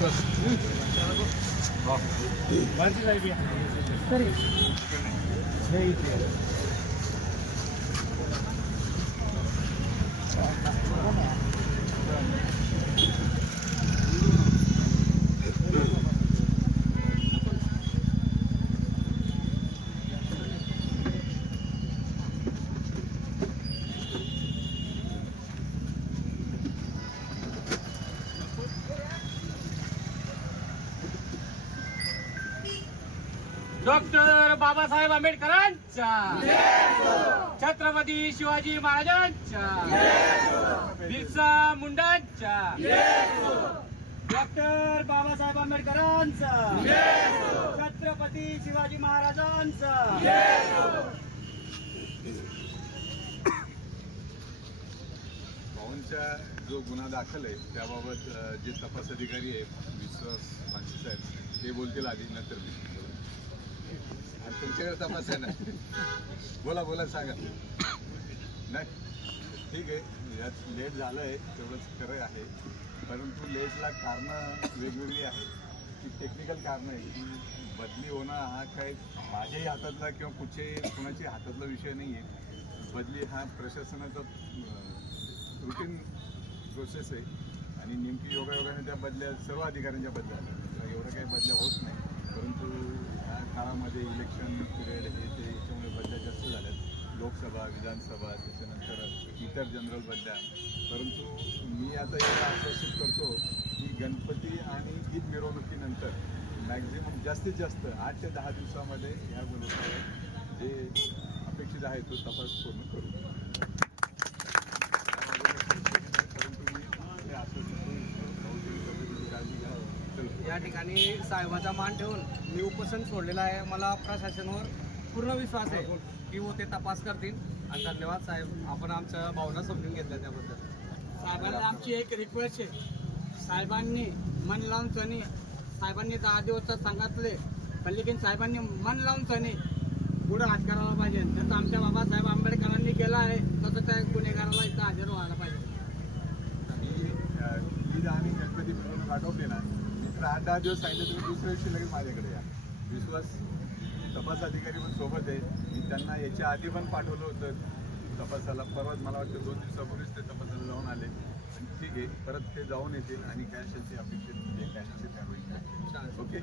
विश्वास doctor Babasaheb आंबेडकरांचा छत्रपती शिवाजी महाराजांच्या. Birsa मुंडांच्या. Doctor Babasaheb आंबेडकरांचा. छत्रपती शिवाजी महाराजांचा. भाऊंचा जो गुन्हा दाखल आहे त्याबाबत जे तपास अधिकारी आहेत विश्वास पांचे साहेब ते बोलतील आधी नंतर मी. आणि तुमच्याकडे तपास आहे ना. बोला बोला सांगा. नाही ठीक आहे. यात लेट झालं आहे तेवढंच खरं आहे. परंतु लेटला कारणं वेगवेगळी आहेत. की टेक्निकल कारणं आहे की बदली होणं हा काय माझ्याही हातातला किंवा कुठे कुणाची हातातला विषय नाही आहे बदली हा प्रशासनाचा रुटीन प्रोसेस आहे. आणि नेमकी योगायोगाने त्या बदल्या सर्व अधिकाऱ्यांच्या बदल्या एवढं काही बदल्या ह्या इलेक्शन पिरियड हे ते याच्यामुळे बदल्या जास्त झाल्यात. लोकसभा विधानसभा त्याच्यानंतर इतर जनरल बदल्या. परंतु मी आता एवढं आश्वासित करतो की गणपती आणि ईद मिरवणुकीनंतर मॅक्झिमम जास्तीत जास्त आठ ते दहा दिवसामध्ये ह्या लोकांवर जे अपेक्षित आहे तो तपास पूर्ण करू परंतु मी ते आश्वासित करून भाऊजी तब्येतीची काळजी घ्या चला. या ठिकाणी साहेबाचा मान ठेवून मी उपोषण सोडलेलं आहे. मला प्रशासनावर पूर्ण विश्वास आहे की वो ते तपास करतील. आणि धन्यवाद साहेब. आपण आमच्या भावना समजून घेतल्या त्याबद्दल. साहेबांना आमची एक रिक्वेस्ट आहे. साहेबांनी मन लावून चणी. साहेबांनी दहा दिवस सांगितले. पण लेकिन साहेबांनी मन लावून चणी. पुढं हात करायला पाहिजे. जसं आमच्या बाबासाहेब आंबेडकरांनी केलं आहे. तसं त्या गुन्हेगाराला इथं हजर व्हायला पाहिजे. आणि गणपती मिळून पाठवले ना मी तर आठ दहा दिवस सांगितले तुम्ही दुसऱ्या दिवशी लगेच माझ्याकडे या. विश्वास तपास अधिकारी पण सोबत आहे. मी त्यांना याच्या आधी पण पाठवलं होतं तपासाला. परवाच मला वाटतं दोन दिवसापूर्वीच ते तपासाला जाऊन आले. आणि ठीक आहे परत ते जाऊन येतील आणि ते अपेक्षित असेल ते कारवाई. ओके